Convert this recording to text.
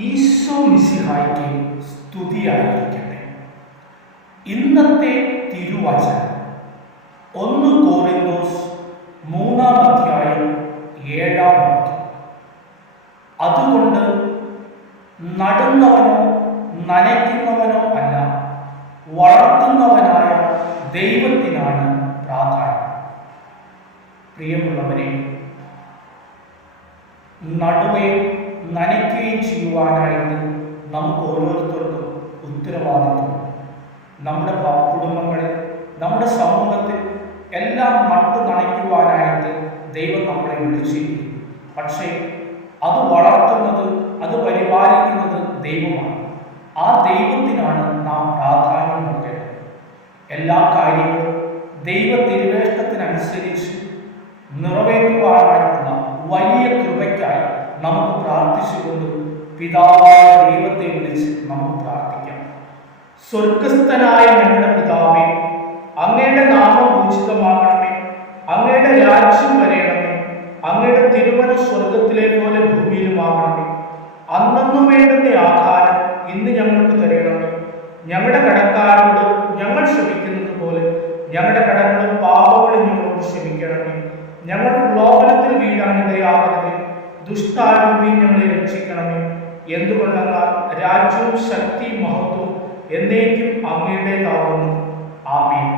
ഈശോ മിശിഹായ്ക്ക് സ്തുതിയായിരിക്കട്ടെ. ഇന്നത്തെ തിരുവചനം 1 കോരിന്തോസ് 3:7. അതുകൊണ്ട് നടുന്നവനോ നനയ്ക്കുന്നവനോ അല്ല, വളർത്തുന്നവനായ ദൈവത്തിനാണ് പ്രാധാന്യം. പ്രിയമുള്ളവരെ, നടുകയും നനയ്ക്കുകയും ചെയ്യുവാനായിട്ട് നമുക്ക് ഓരോരുത്തർക്കും ഉത്തരവാദിത്വം. നമ്മുടെ കുടുംബങ്ങളിൽ, നമ്മുടെ സമൂഹത്തിൽ എല്ലാം നട്ടു നനയ്ക്കുവാനായിട്ട് ദൈവം നമ്മളെ വിളിച്ചിരിക്കുന്നു. പക്ഷേ അത് വളർത്തുന്നത്, അത് പരിപാലിക്കുന്നത് ദൈവമാണ്. ആ ദൈവത്തിനാണ് നാം പ്രാധാന്യം നൽകേണ്ടത്. എല്ലാ കാര്യങ്ങളും ദൈവ തിരുവേഷ്ടത്തിനനുസരിച്ച് നിറവേറ്റുവാനായിട്ടുള്ള വലിയ കൃപയ്ക്കായി നമുക്ക് പ്രാർത്ഥിച്ചുകൊണ്ട് പിതാവായ ദൈവത്തെ വിളിച്ച് നമുക്ക് പ്രാർത്ഥിക്കാം. സ്വർഗസ്ഥനായ ഞങ്ങളുടെ പിതാവേ, അങ്ങയുടെ നാമം പൂജിതമാകണമേ, അങ്ങയുടെ രാജ്യം വരയണമേ, അങ്ങയുടെ തിരുമന സ്വർഗത്തിലെ പോലെ ഭൂമിയിലുമാകണമേ. അന്നു വേണ്ടുന്ന ആഹാരം ഇന്ന് ഞങ്ങൾക്ക് തരണമേ. ഞങ്ങളുടെ കടക്കാരോട് ഞങ്ങൾ ക്ഷമിക്കുന്നത് പോലെ ഞങ്ങളുടെ കടങ്ങളും പാപങ്ങളും ഞങ്ങളോട് ക്ഷമിക്കണമേ. ഞങ്ങൾ പ്രലോഭനത്തിൽ വീഴാനിടയാകരുതേ, ദുഷ്ടാരൂപി ഞങ്ങളെ രക്ഷിക്കണമേ. എന്തുകൊണ്ടെന്നാൽ രാജ്യവും ശക്തിയും മഹത്വവും എന്നേക്കും അങ്ങയുടേതാകുന്നു. ആമേൻ.